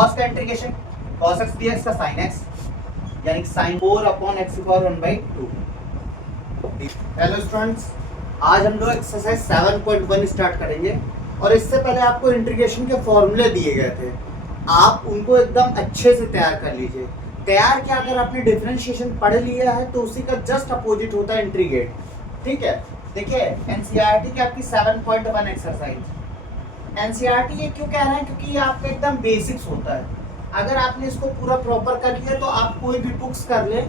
Cos का integration cos x dx का sine x यानी sine 4 upon x power 1/2। Hello students, आज हम लोग एक्सरसाइज 7.1 स्टार्ट करेंगे और इससे पहले आपको इंटीग्रेशन के फॉर्मूले दिए गए थे, आप उनको एकदम अच्छे से तैयार कर लीजिए। तैयार क्या, अगर आपने डिफरेंशिएशन पढ़ लिया है तो उसी का जस्ट अपोजिट होता है इंटीग्रेट। ठीक है, देखिए एनसीईआरटी की आपकी 7.1 एक्सरसाइज। एनसीईआरटी ये क्यों कह रहे हैं, क्योंकि ये आपका एकदम बेसिक्स होता है। अगर आपने इसको पूरा प्रॉपर कर लिया तो आप कोई भी बुक्स कर ले,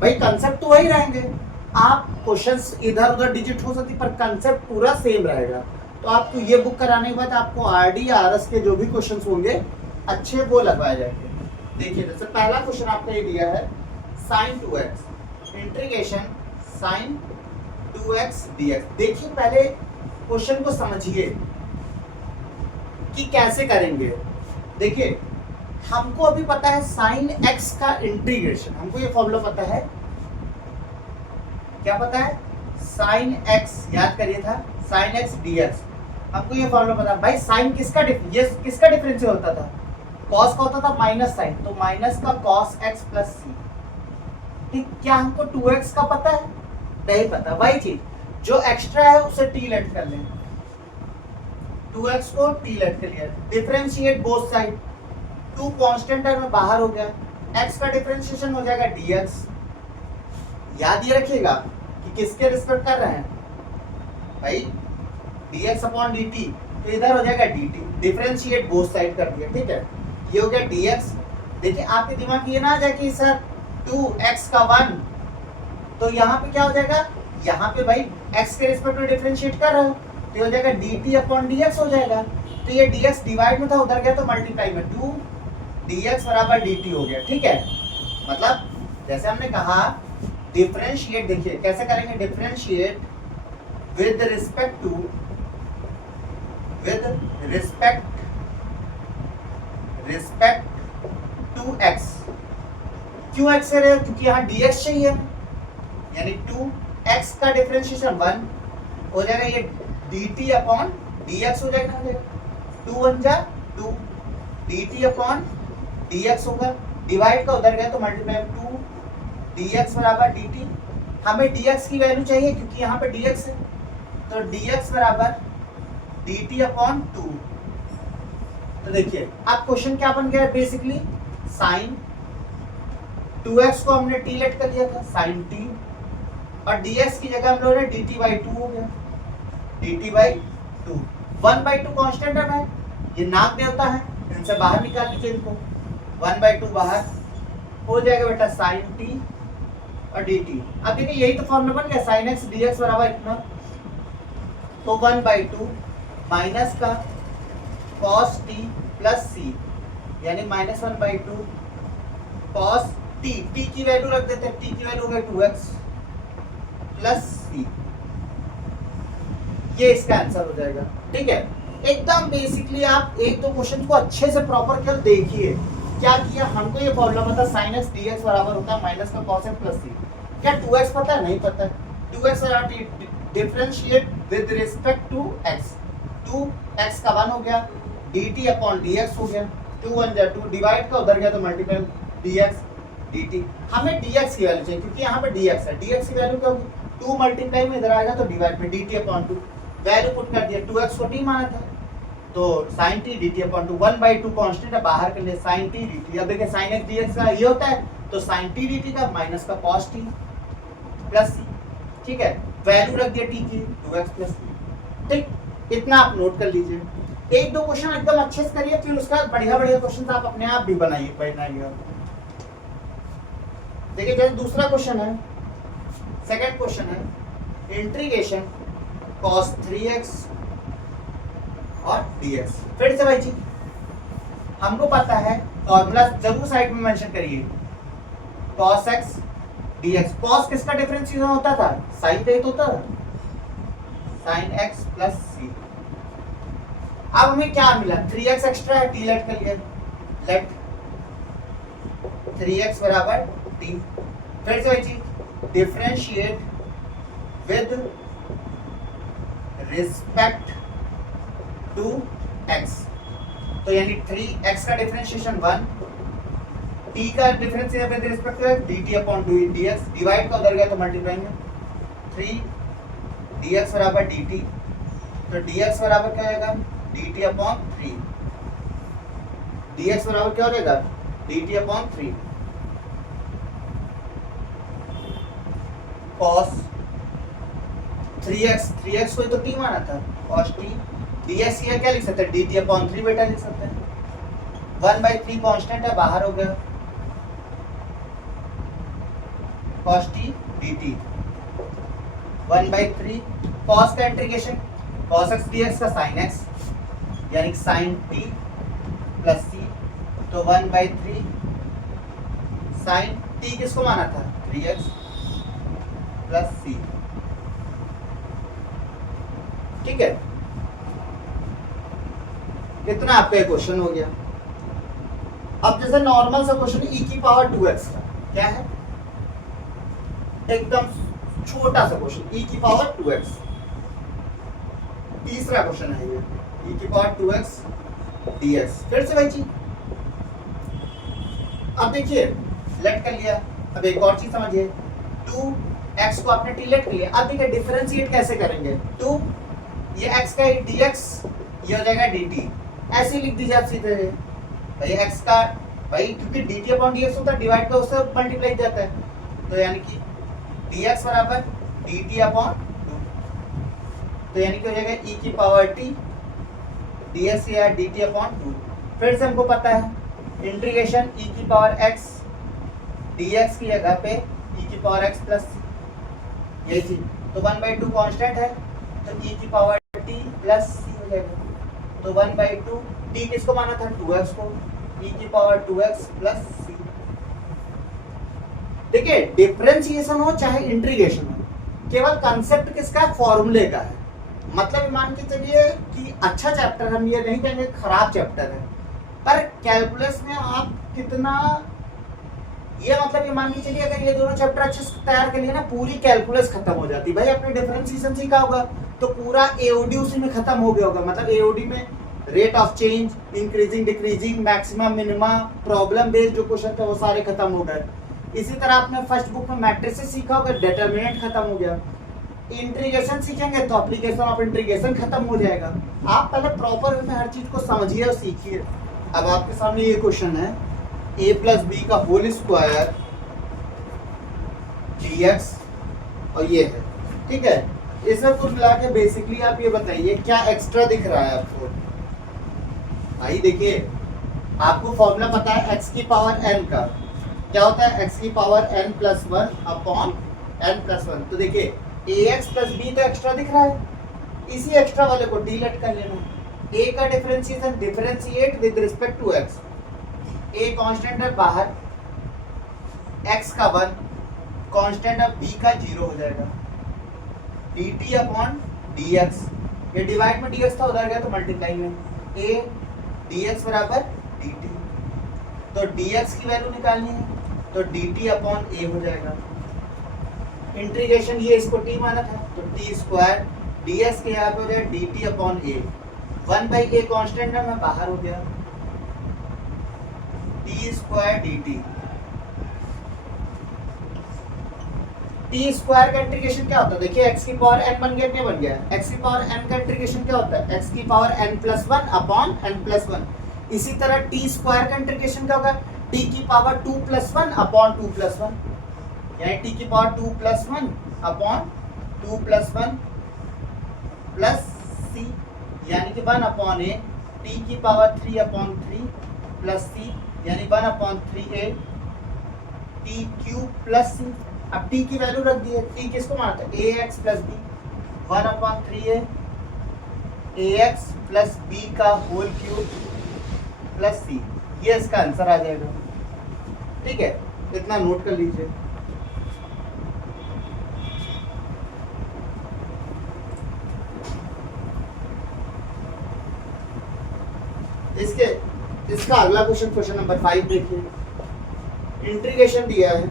भाई कंसेप्ट तो वही रहेंगे, आप क्वेश्चंस इधर उधर डिजिट हो सकती पर कंसेप्ट पूरा सेम रहेगा। तो आपको ये बुक कराने के बाद आपको आरडी आरएस के जो भी क्वेश्चंस होंगे अच्छे वो लगवाए जाएंगे। देखिए जैसे पहला क्वेश्चन आपने ये दिया है sin 2x integration sin 2x dx। देखिए पहले क्वेश्चन को समझिए कि कैसे करेंगे। देखिए हमको अभी पता है sin x का इंटीग्रेशन, हमको ये फॉर्मूला पता है। क्या पता है? sin x, याद करिए था sin x dx। हमको ये फॉर्मूला पता है। भाई sin किसका डिफरेंस होता था? cos का होता था माइनस साइन, तो माइनस का cos x प्लस c। ठीक, क्या हमको 2x का पता है? नहीं पता। वही चीज जो एक्स्ट्रा है उसे t लेट कर लें, 2x को t लेट कर लिया, differentiate both side, 2 constant term में बाहर हो गया, x का डिफरेंशिएशन हो जाएगा dx। याद ये रखिएगा कि किसके रिस्पेक्ट कर रहे हैं भाई, dx अपॉन dt, तो इधर हो जाएगा dt, डिफरेंशिएट बोथ साइड कर दिया। ठीक है, ये हो गया dx। देखिए आपके दिमाग में ये ना आ जाए कि सर 2x का 1, तो यहाँ पे क्या हो जाएगा, यहाँ पे भाई x के रिस्पेक्ट में डिफरेंशिएट कर रहे हो तो ये हो जाएगा dt अपॉन dx हो जाएगा। तो ये dx डिवाइड में था, उधर गया तो मल्टीप्लाई में 2 dx बराबर dt हो गया। ठीक है, मतलब जैसे हमने कहा डिफरेंशिएट, देखिए कैसे करेंगे, differentiate with respect to x। क्यों x से रहे हो? क्योंकि यहाँ dx चाहिए, यानी 2x का डिफरेंशिएशन 1 हो जाएगा, ये dt अपॉन dx हो जाएगा। 2 1 जा 2 dt अपॉन dx होगा, डिवाइड का उधर गया तो मल्टीप्लाई 2 dx बराबर dt। हमें dx की वैल्यू चाहिए क्योंकि यहाँ पे dx है, तो dx बराबर dt अपॉन 2। तो देखिए अब क्वेश्चन क्या बन गया, बेसिकली sin 2x को हमने t लेट कर दिया था sin t, और dx की जगह हम लोगों ने dt/2 हो गया, dt/2। 1/2 कांस्टेंट है, ये नाग देवता है, इनसे बाहर निकाल लीजिए इनको, 1/2 बाहर हो जाएगा बेटा sin t और dt। अब देखिए यही तो फॉर्मूला बन गया, sin x dx बराबर इतना, तो 1/2 माइनस का cos t प्लस c, यानी -1/2 cos t, t की वैल्यू रख देते हैं, t की वैल्यू हो गई 2x प्लस c। ये इसका आंसर हो जाएगा। ठीक है, एकदम बेसिकली आप एक दो क्वेश्चन को अच्छे से प्रॉपर कर देखिए। क्या किया, हमको ये फॉर्मूला पता sin x dx बराबर होता है माइनस का cos x प्लस c। क्या 2x पता है? नहीं पता है। 2x differentiate with respect to x, 2x का 1 हो गया, dt अपॉन dx हो गया, 2 1 जा 2, डिवाइड का उधर गया तो मल्टीप्लाई dx dt। हमें dx की वैल्यू चाहिए क्योंकि यहाँ पे dx है, dx की वैल्यू क्या होगी, 2 मल्टीप्लाई में इधर आएगा तो डिवाइड में dt अपॉन 2, वैल्यू पुट कर दिया, 2x को t माना था तो sin t dt upon 2, 1/2 constant है बाहर के लिए sin t dt। अब देखिए sin x dx का ये होता है तो sin t dt का माइनस का cos t प्लस c। ठीक है, वैल्यू रख दिया t की 2x प्लस c। ठीक, इतना आप नोट कर लीजिए। एक दो क्वेश्चन एकदम अच्छे से करिए, फिर उसके बाद बढ़िया क्वेश्चन आप अपने आप भी बनाइए। देखिए जैसे दूसरा क्वेश्चन है, सेकंड क्वेश्चन है इंटीग्रेशन cos 3x और dx। फिर से भाई जी हमको पता है, फॉर्मूला जरूर साइड में मेंशन करिए, cos x dx। cos किसका डिफरेंशिएशन होता था? sin का ही तो होता था, sin x प्लस c। अब हमें क्या मिला, 3x एक्स्ट्रा है, t लेट कर लिया, लेट 3x बराबर t। फिर से वही चीज, differentiate with respect to x। तो यानी 3x का डिफरेंशिएशन 1, t का differentiation with respect to x dt upon 2 dx, divide का उधर गया तो मल्टीप्लाई में 3 dx बराबर dt, तो dx बराबर क्या आएगा dt अपॉन 3, dx बराबर क्या हो जाएगा dt अपॉन 3 cos 3x को ही तो t माना था, cos t dx ये क्या लिख सकते हैं dt अपॉन 3 बेटा लिख सकते हैं, 1/3 कांस्टेंट है बाहर हो गया, cos t dt 1/3 cos का इंटीग्रेशन cos x dx का sin x यानी sin t प्लस c, तो 1/3 sin t किसको माना था 3x प्लस c, ठीक है। इतना आपका क्वेश्चन हो गया। अब जैसे नॉर्मल सा क्वेश्चन e की पावर 2x का क्या है, एकदम छोटा सा क्वेश्चन e की पावर 2x, तीसरा क्वेश्चन है ये e की पावर 2x dx, फिर से वही चीज। अब देखिए लेट कर लिया, अब एक और चीज समझिए, 2x को आपने t लेट कर लिया, अब देखिए डिफरेंशिएट कैसे करेंगे, 2 ये x का dx ये हो जाएगा dt, ऐसे लिख दीजिए आप सीधे भाई x का, भाई क्योंकि dt अपॉन dx होता है डिवाइड का उससे मल्टीप्लाई जाता है, तो यानी कि dx बराबर dt अपॉन 2, तो यानी कि हो जाएगा e की पावर t dx या dt अपॉन 2, फिर से हमको पता है इंटीग्रेशन e की पावर x dx की जगह पे e की पावर x प्लस यही चीज, तो 1/2 कांस्टेंट है तो e की पावर t प्लस c हो जाएगा, तो 1/2 t किसको माना था 2x को, e की पावर 2x प्लस c। देखिए डिफरेंशिएशन हो चाहे इंटीग्रेशन हो, केवल कंसेप्ट किसका है फॉर्मूले का है, मतलब मान के चलिए कि अच्छा चैप्टर, हम ये नहीं कहेंगे खराब चैप्टर है, पर कैलकुलस में आप कितना, ये मतलब ये मान के चलिए अगर ये दोनों चैप्टर अच्छे से तैयार कर लिए ना पूरी कैलकुलस खत्म हो जाती। भाई आपने डिफरेंशिएशन सीखा होगा तो पूरा एओडी उसी में खत्म हो गया होगा, मतलब एओडी में rate of change, increasing decreasing, maxima minima, problem based जो क्वेश्चन थे वो सारे खत्म हो गए। इसी तरह आपने फर्स्ट बुक में मैट्रिसेस सीखा होगा, डिटरमिनेंट खत्म हो गया। इंटीग्रेशन सीखेंगे तो एप्लीकेशन ऑफ इंटीग्रेशन खत्म हो जाएगा। आप पहले प्रॉपर वे में हर चीज को समझिए और सीखिए। अब आपके सामने ये क्वेश्चन है a प्लस बी का होल स्क्वायर dx और ये है, ठीक है। इसमें कुल मिला के बेसिकली आप ये बताइए क्या एक्स्ट्रा दिख रहा है आपको। भाई देखिए आपको फॉर्मूला पता है x की पावर n का, क्या होता है x की power n plus 1 upon n plus 1। तो देखिए ax प्लस b तो एक्स्ट्रा दिख रहा है, इसी एक्स्ट्रा वाले को डिलीट कर लेना। a का differentiation differentiate with respect to x, a constant है बाहर, x का 1 कांस्टेंट है, b का 0 हो जाएगा, dt अपॉन dx, ये डिवाइड में dx था उधर गया तो मल्टीप्लाई में a dx बराबर dt, तो dx की वैल्यू निकालनी है तो dt अपॉन a हो जाएगा। इंटीग्रेशन ये इसको t माना था तो t स्क्वायर dx के यहाँ पे हो जाएगा dt upon a, 1/a constant है मैं बाहर हो गया, t square dt, t square का इंटीग्रेशन क्या होता है, देखिए x की पावर n बन गया, क्या बन गया, x की पावर n का इंटीग्रेशन क्या होता है, x की power n plus 1 upon n plus 1। इसी तरह t स्क्वायर का इंटीग्रेशन क्या होगा, t की पावर 2 प्लस 1 अपॉन 2 प्लस 1, यानी t की power 2 plus 1 upon 2 plus 1 plus c, यानी कि 1 अपॉन a, t की पावर 3 अपॉन 3 प्लस c, यानी 1 upon 3a t cube plus c। अब t की वैल्यू रख दी है, t किसको मानता है ax plus b, 1 upon 3a ax plus b का होल क्यूब प्लस c, ये इसका आंसर आ जाएगा। ठीक है, इतना नोट कर लीजिए। इसका अगला क्वेश्चन, क्वेश्चन नंबर 5 देखिए। इंटीग्रेशन दिया है।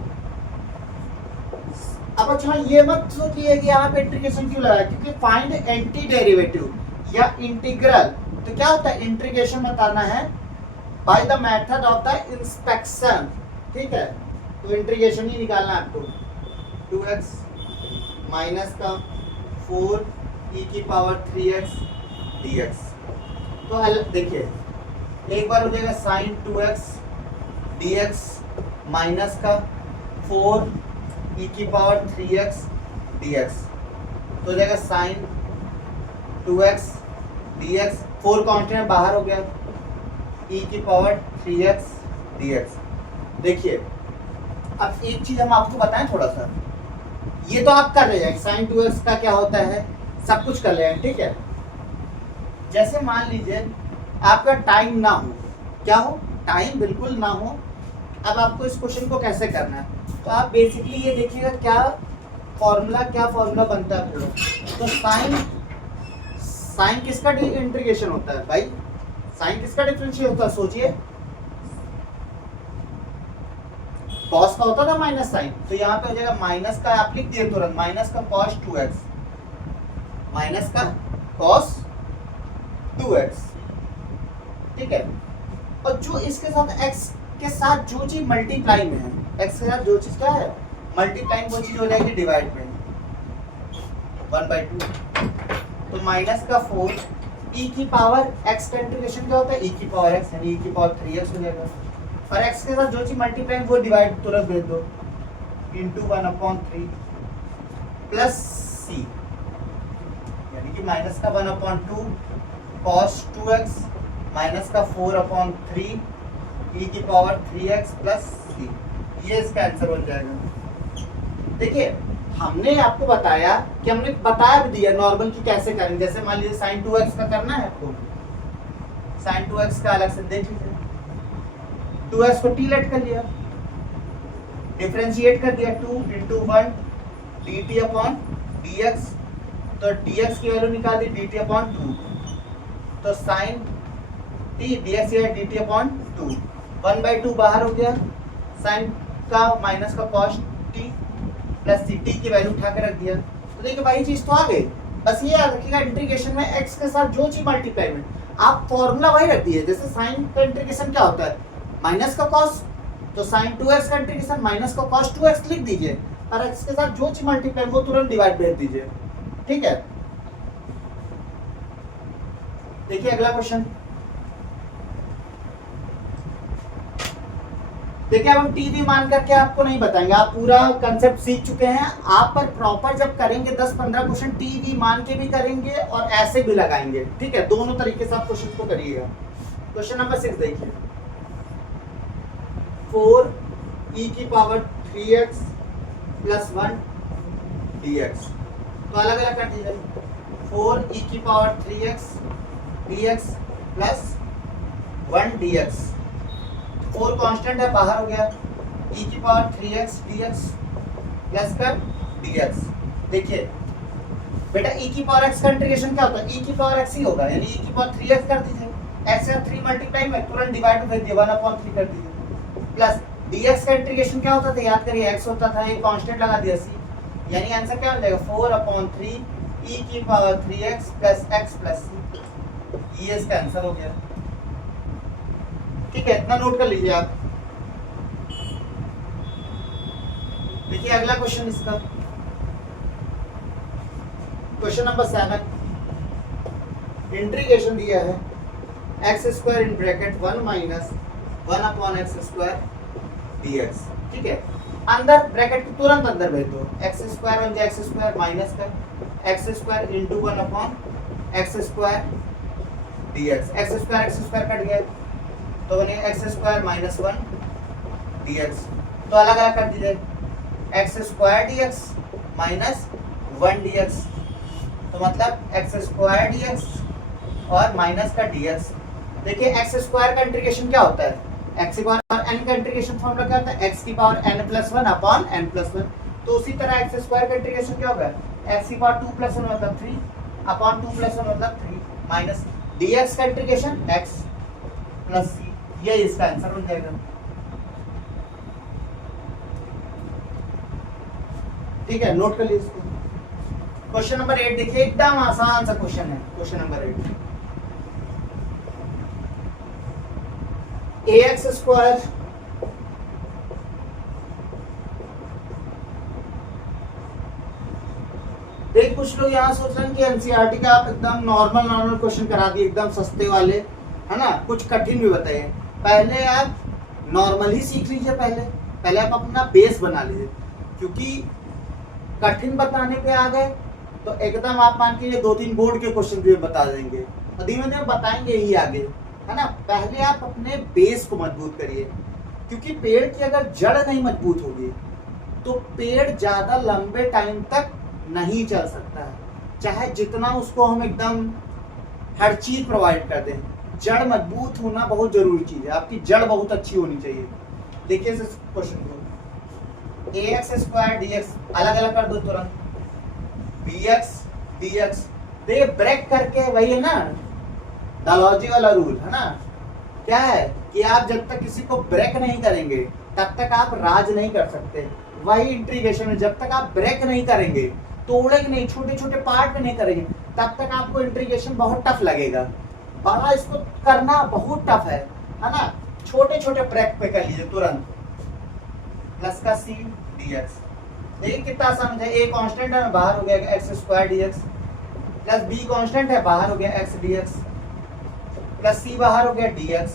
अब अच्छा ये मत सोचिए कि यहाँ पे इंटीग्रेशन क्यों लगा, क्योंकि फाइंड एंटी डेरिवेटिव या इंटीग्रल, तो क्या होता है, इंटीग्रेशन बताना है by the method of the inspection, ठीक है। तो इंटीग्रेशन ही निकालना है आपको, 2x माइनस का 4 e की पावर 3x dx। तो देखिए एक बार हो जाएगा साइन 2x dx माइनस का 4 e की पावर 3x dx, तो हो जाएगा साइन 2x dx, 4 कांस्टेंट बाहर हो गया, e की पावर 3x dx। देखिए अब एक चीज हम आपको बताएं थोड़ा सा, ये तो आप कर रहे हैं साइन 2x का क्या होता है सब कुछ कर रहे हैं, ठीक है। जैसे मान लीजिए आपका टाइम ना हो, क्या हो, टाइम बिल्कुल ना हो। अब आपको इस क्वेश्चन को कैसे करना है, तो आप बेसिकली ये देखिएगा क्या फॉर्मूला बनता है। तो साइन किसका इंटीग्रेशन होता है भाई, साइन किसका डिफरेंशियल होता है, सोचिए। कॉस का होता था माइनस साइन, तो यहाँ पे हो जाएगा माइनस का, आप लिख दिए तुरंत, माइनस का कॉस 2x, माइनस का कॉस 2x, ठीक है। और जो इसके साथ x के साथ जो चीज मल्टीप्लाई में है, x के साथ जो चीज क्या है मल्टीप्लाई, वो चीज हो जाएगी डिवाइड में 1/2। तो माइनस का 4 e की पावर x का इंटीग्रेशन क्या होता है, e की पावर x, यानी e की पावर 3x हो जाएगा। और x के साथ जो चीज मल्टीप्लाई वो डिवाइड तुरंत भेज दो, इंटू 1/3 प्लस c, यानी कि माइनस का 1/2 cos 2x माइनस का 4/3 e की पावर 3x प्लस c, ये इसका आंसर बन जाएगा। देखिए हमने आपको बताया कि हमने बताया भी दिया नॉर्मल की कैसे करेंगे। जैसे मान लीजिए साइन 2x का करना है आपको, साइन 2x का अलग से देख लीजिए, 2x को t लेट कर लिया, डिफरेंशिएट कर दिया 2 into 1 dt अपॉन dx, तो dx की वैल्यू निकाल दी dt अपॉन 2, तो साइन t dx या dt अपॉन 2, 1/2 बाहर हो गया, साइन का माइनस का cos t प्लस ct की वैल्यू उठा के रख दिया। तो देखिए भाई चीज तो आ गई, बस ये याद रखिएगा इंटीग्रेशन में x के साथ जो चीज मल्टीप्लाई में आप फॉर्मूला वही रख दिए। जैसे साइन का इंटीग्रेशन क्या होता है, माइनस का cos, तो साइन 2x का इंटीग्रेशन माइनस का cos 2x लिख दीजिए, और x के साथ जो चीज मल्टीप्लाई वो तुरंत डिवाइड भेज दीजिए, ठीक है। देखिए अगला क्वेश्चन, देखिए अब हम टीवी मान करके आपको नहीं बताएंगे, आप पूरा कंसेप्ट सीख चुके हैं। आप पर प्रॉपर जब करेंगे 10-15 क्वेश्चन टीवी मान के भी करेंगे और ऐसे भी लगाएंगे, ठीक है। दोनों तरीके से आप क्वेश्चन को करिएगा। क्वेश्चन नंबर 6 देखिए, 4 e की पावर 3x प्लस 1 dx, तो अलग अलग कर दीजिए, 4 e की power 3x dx plus 1 dx, 4 constant है बाहर हो गया, e की पावर 3x dx प्लस कर dx। देखिए बेटा e की पावर x का इंटीग्रेशन क्या होता है, e की पावर x ही होगा, यानी e की पावर 3x कर दीजिए, x से 3 मल्टीप्लाई में तुरंत डिवाइड कर दिए 1/3 कर दीजिए, प्लस dx का इंटीग्रेशन क्या होता था, याद करिए x होता था, एक कांस्टेंट लगा दिया c, यानी आंसर क्या हो जाएगा 4/3 e की power 3x plus x plus c, ये इसका आंसर हो गया, ठीक है। इतना नोट कर लीजिए आप। देखिए अगला क्वेश्चन इसका, क्वेश्चन नंबर 7, इंटीग्रेशन दिया है x² in bracket 1 minus 1/x² dx, ठीक है। अंदर ब्रैकेट के तुरंत अंदर भेज दो, x² बन जाए x² माइनस का x² into 1/x² dx, x² cut गया तो बनेगा x² माइनस 1 dx, तो अलग अलग कर दीजिए, x² dx माइनस 1 dx, तो मतलब x² dx और माइनस का dx। देखिए x² का इंटीग्रेशन क्या होता है, x की पावर और n का इंटीग्रेशन फॉर्मूला क्या होता है, x की पावर n+1 अपॉन n+1, तो उसी तरह x² का इंटीग्रेशन क्या होगा, x की पावर 2+1 मतलब 3 अपॉन 2+1 मतलब 3 माइनस dx का इंटीग्रेशन x प्लस c, ये इसका आंसर बन जाएगा, ठीक है। नोट कर लीजिए इसको। क्वेश्चन नंबर 8 देखिए, एकदम आसान सा क्वेश्चन है, क्वेश्चन नंबर 8 ए एक्स स्क्वायर देख कुछ लोग यहाँ सोच रहे हैं कि एनसीईआरटी का आप एकदम नॉर्मल क्वेश्चन करा दिए, एकदम सस्ते वाले, है ना, कुछ कठिन भी बताइए। पहले आप नॉर्मल ही सीख लीजिए, पहले आप अपना बेस बना लीजिए, क्योंकि कठिन बताने पे आ गए तो एकदम आप मान के 2-3 बोर्ड के क्वेश्चन भी बता देंगे और धीमे धीमे बताएंगे ही आगे, है ना। पहले आप अपने बेस को मजबूत करिए, क्योंकि पेड़ की अगर जड़ नहीं मजबूत होगी तो पेड़ ज्यादा लंबे टाइम तक नहीं चल सकता है, चाहे जितना उसको हम एकदम हर चीज प्रोवाइड कर दें। जड़ मजबूत होना बहुत जरूरी चीज है, आपकी जड़ बहुत अच्छी होनी चाहिए। देखिए इस क्वेश्चन को, ए एक्स स्क्वायर डी एक्स अलग अलग कर दो तुरंत, बी एक्स डी एक्स, देखिए ब्रेक करके वही है ना डायलॉजी वाला रूल, है ना। क्या है कि आप जब तक किसी को ब्रेक नहीं करेंगे तब तक आप राज नहीं कर सकते। वही इंटीग्रेशन में जब तक आप ब्रेक नहीं करेंगे, तोड़ेंगे नहीं, छोटे छोटे पार्ट में नहीं करेंगे, तब तक आपको इंटीग्रेशन बहुत टफ लगेगा। बड़ा इसको करना बहुत टफ है ना। छोटे छोटे ब्रेक पे कर लीजिए तुरंत, प्लस का सी डी एक्स, देखिए कितना आसान है। ए कांस्टेंट है, बाहर हो गया x square D x, plus be constant है, बाहर हो गया एक्स डी एक्स, प्लस सी बाहर हो गया डी एक्स,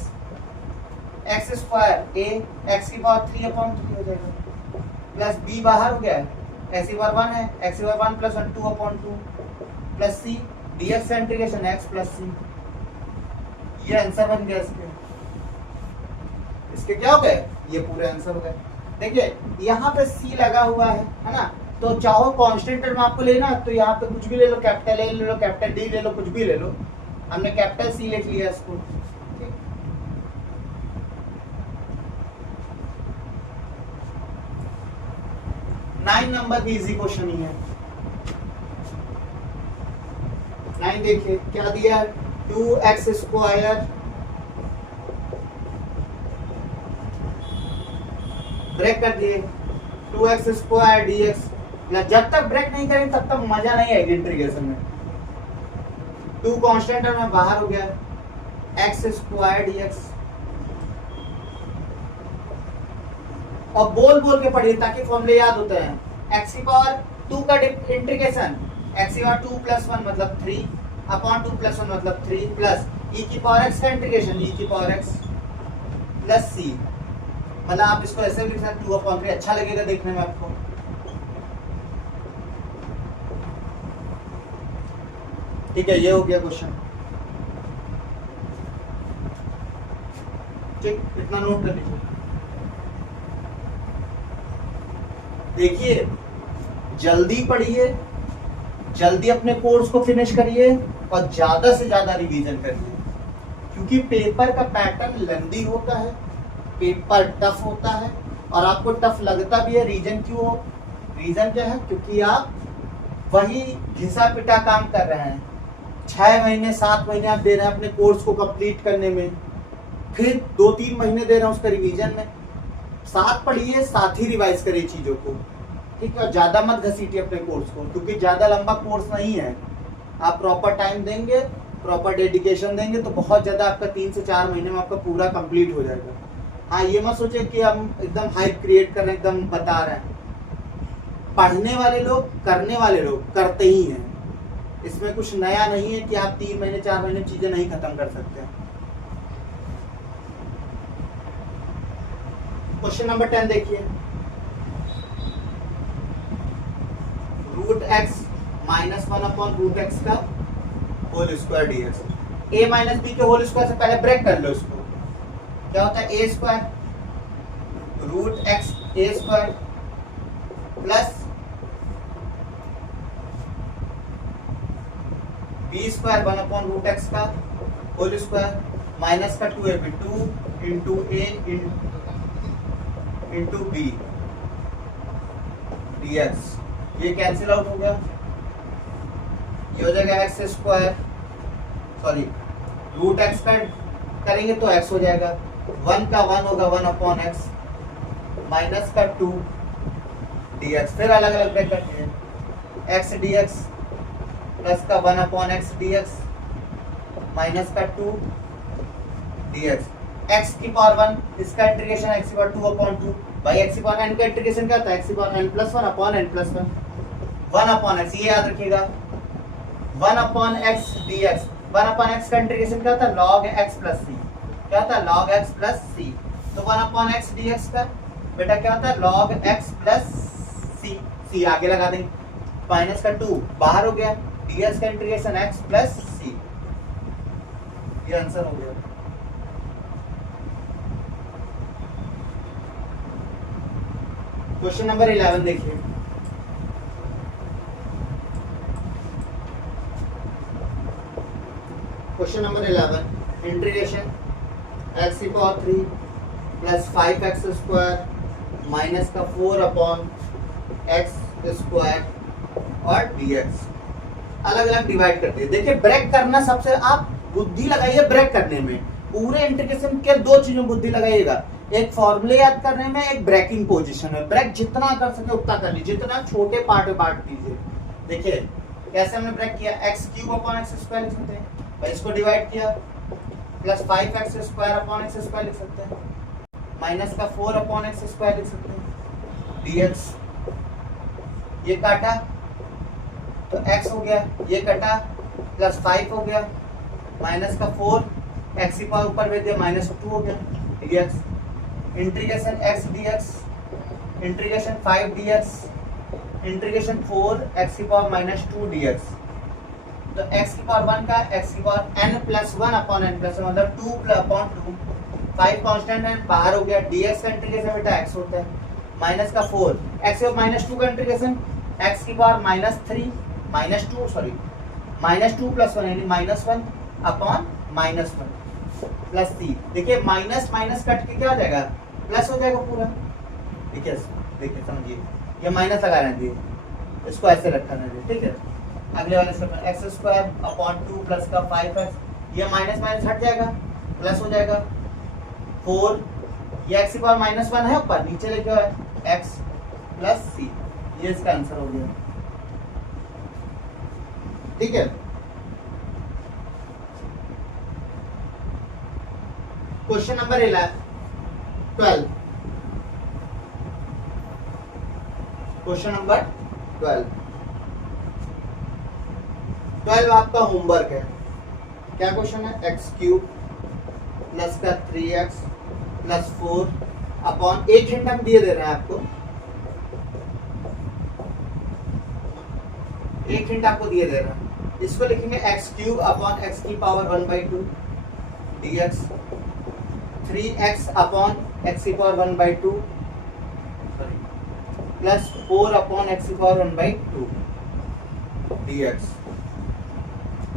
एक्स स्क्वायर ए एक्स की पावर 3/3 हो जाएगा, प्लस बी बाहर हो गया एक्स की पावर 1 है, एक्स की power 1 plus 1 2/2, plus c d x integration x plus c. ये आंसर बन गया इसके क्या हो गए, ये पूरे आंसर हो गए। देखिए यहाँ पे सी लगा हुआ है ना, तो चाहो कांस्टेंट टर्म आपको लेना तो यहाँ पे कुछ भी ले लो, कैपिटल ए ले लो, कैपिटल डी ले लो, कुछ भी ले लो। हमने कैपिटल सी लिख लिया इसको। 9 नंबर भी इजी क्वेश्चन ही है। 9 देखिए क्या दिया है, 2x स्क्वायर ब्रेक कर दिए 2x स्क्वायर dx, जब तक ब्रेक नहीं करेंगे तब तक मजा नहीं आएगी इंटीग्रेशन में। 2 कांस्टेंट में बाहर हो गया x स्क्वायर dx, और बोल बोल के पढ़िए ताकि फॉर्मूले याद होते हैं। x की पावर 2 का इंटीग्रेशन, x की पावर 2 + 1 मतलब 3/2 + 1 मतलब 3 प्लस e की पावर x का इंटीग्रेशन, e की पावर x प्लस c, मतलब आप इसको ऐसे भी लिख सकते 2/3, अच्छा लगेगा देखने में आपको। ठीक है, ये हो गया क्वेश्चन। ठीक, इतना नोट कर लीजिए। देखिए जल्दी पढ़िए, जल्दी अपने कोर्स को फिनिश करिए और ज्यादा से ज्यादा रिवीजन करिए, क्योंकि पेपर का पैटर्न लेंदी होता है, पेपर टफ होता है और आपको टफ लगता भी है। रीजन क्यों हो, रीजन क्या है, क्योंकि आप वही घिसा पिटा काम कर रहे हैं। 6 महीने 7 महीने आप दे रहे हैं अपने कोर्स को कंप्लीट करने में, फिर 2-3 महीने दे रहे हैं उसका रिवीजन में। साथ पढ़िए, साथ ही रिवाइज करिए चीजों को, ठीक है। ज्यादा मत घसीटिए अपने कोर्स को, क्योंकि ज्यादा लंबा कोर्स नहीं है। आप प्रॉपर टाइम देंगे, प्रॉपर डेडिकेशन देंगे तो बहुत ज्यादा आपका 3 से 4 महीने में आपका पूरा कंप्लीट हो जाएगा। हाँ, ये मत सोचे कि हम एकदम हाइप क्रिएट कर रहे हैं, एकदम बता रहे हैं। पढ़ने वाले लोग, करने वाले लोग करते ही हैं, इसमें कुछ नया नहीं है कि आप 3 महीने 4 महीने चीजें नहीं खत्म कर सकते। क्वेश्चन नंबर 10 देखिए, √x - 1/√x का whole square dx। a - b के होल स्क्वायर से पहले ब्रेक कर लो इसको, क्या होता है a square √x a square plus b square 1/√x का होल स्क्वायर माइनस का 2ab 2 into a into b dx। ये कैंसिल आउट हो गया, ये हो जाएगा एक्स स्क्वायर, सॉरी √x का करेंगे तो x हो जाएगा, 1 का 1 होगा 1/x माइनस का 2 dx। फिर अलग अलग ब्रेक करते हैं, x dx प्लस का 1/x dx माइनस का 2 dx। x की पावर 1, इसका इंटीग्रेशन x की पावर 2 अपॉन 2, भाई x की पावर n का इंटीग्रेशन क्या होता है, x की power n plus 1 upon n plus 1, 1 upon x, ये याद रखिएगा 1 upon x dx, 1 upon x का इंटीग्रेशन क्या होता है, log x प्लस c, क्या होता है log x प्लस c, तो 1 अपॉन x dx का बेटा क्या होता है log x plus c, c आगे लगा देंगे, माइनस का 2 बाहर हो गया, dx का इंटीग्रेशन x प्लस c, ये आंसर हो गया। क्वेश्चन नंबर 11 देखिए, क्वेश्चन नंबर 11, इंटीग्रेशन x की power 3 plus 5x square minus का 4 अपॉन x स्क्वायर और dx अलग अलग डिवाइड करते हैं। देखिए ब्रेक करना सबसे, आप बुद्धि लगाइए ब्रेक करने में, पूरे इंटीग्रेशन के दो चीजों में बुद्धि लगाइएगा, एक फॉर्मूले याद करने में, एक ब्रेकिंग पोजीशन में। ब्रेक जितना कर सके उतना कर लीजिए, जितना छोटे पार्ट में बांट दीजिए। देखिए कैसे हमने ब्रेक किया, x cube upon x square लिख सकते हैं, भाई इसको डिवाइड किया, plus 5x square upon x square लिख सकते हैं, माइनस का 4 अपॉन एक्स स्क्वायर लिख सकते हैं, dx, ये काटा तो x हो गया, ये कटा प्लस 5 हो गया, माइनस का 4 x की पावर ऊपर भेज दिया, माइनस 2 हो गया, dx, integration x dx, integration 5 dx, integration 4 x की पावर माइनस 2 dx, तो x की पावर 1 का x की power n plus 1 upon n plus 1 मतलब 2 अपॉन 2, 5 कांस्टेंट है बाहर हो गया, dx का इंटीग्रेशन बेटा x होता है, माइनस का 4 x की माइनस 2 का इंटीग्रेशन x की power minus 3 minus 2 sorry minus 2 plus 1 यानी minus 1 upon minus 1 plus c। देखिए माइनस माइनस कट के क्या हो जाएगा, प्लस हो जाएगा पूरा। देखिए देखिए समझिए, ये माइनस लगा रहे हैं, इसको ऐसे रखा है, ठीक है। अगले वाले step x square upon 2 plus का 5x, ये माइनस माइनस हट जाएगा, प्लस हो जाएगा 4, ये एक्स की पावर माइनस 1 है ऊपर, नीचे लिखा हुआ है x प्लस c, ये इसका आंसर हो गया, ठीक है। क्वेश्चन नंबर 12, क्वेश्चन नंबर 12 आपका होमवर्क है। क्या क्वेश्चन है, एक्स क्यूब प्लस का 3x प्लस 4 अपॉन, एक हिंट हम दिए दे रहे हैं आपको, एक हिंट आपको दिए दे रहा है, इसको लिखेंगे एक्स क्यूब अपॉन एक्स की power 1/2 dx, 3x upon x की पावर 1/2 प्लस 4 अपॉन एक्स की पावर 1/2 dx,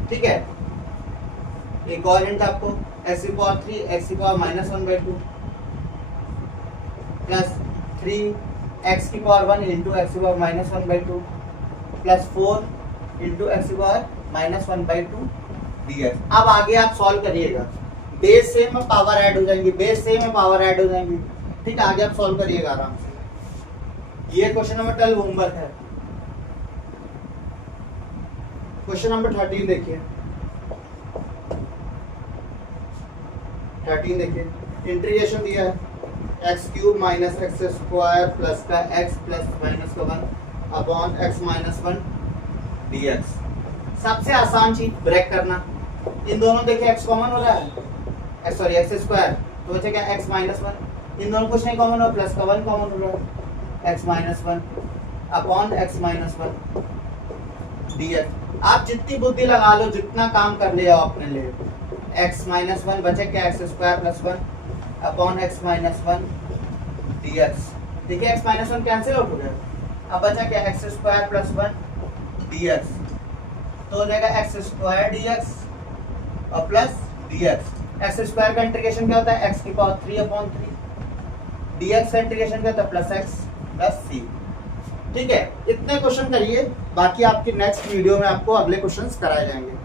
ठीक है। एक और हिंट आपको, एक्स की पावर 3 एक्स की पावर माइनस 1/2 प्लस 3 एक्स की पावर 1 इंटू एक्स की power minus 1/2 plus 4 into x की पावर माइनस 1/2 dx। अब आगे आप सॉल्व करिएगा, बेस सेम में पावर ऐड हो जाएंगी, बेस सेम में पावर ऐड हो जाएंगी, ठीक है। आगे आप सॉल्व करिएगा आराम से। ये क्वेश्चन नंबर 12 होमवर्क है। क्वेश्चन नंबर 13 देखिए, 13 देखिए, इंटीग्रेशन दिया है x cube minus x square plus का एक्स प्लस माइनस का 1 अपॉन एक्स माइनस 1 dx। सबसे आसान चीज ब्रेक करना, इन दोनों देखिए x कॉमन हो रहा है, सॉरी एक्स स्क्वायर, तो बचे क्या x माइनस 1, इन दोनों कुछ नहीं कॉमन हो, प्लस का 1 कॉमन हो रहा है, x minus 1 upon x minus 1 dx। आप जितनी बुद्धि लगा लो, जितना काम कर लिया अपने लिए, x माइनस 1 बचे क्या x square plus 1 upon x minus 1 dx। देखिए x माइनस 1 कैंसिल आउट हो गया, अब बचा क्या एक्स स्क्वायर प्लस 1 dx, तो हो जाएगा एक्स स्क्वायर dx और प्लस dx। एक्स स्क्वायर का इंटीग्रेशन क्या होता है, x की पावर 3 अपॉन 3, dx का इंटीग्रेशन क्या होता है प्लस x प्लस c, ठीक है। इतने क्वेश्चन करिए, बाकी आपके नेक्स्ट वीडियो में आपको अगले क्वेश्चंस कराए जाएंगे।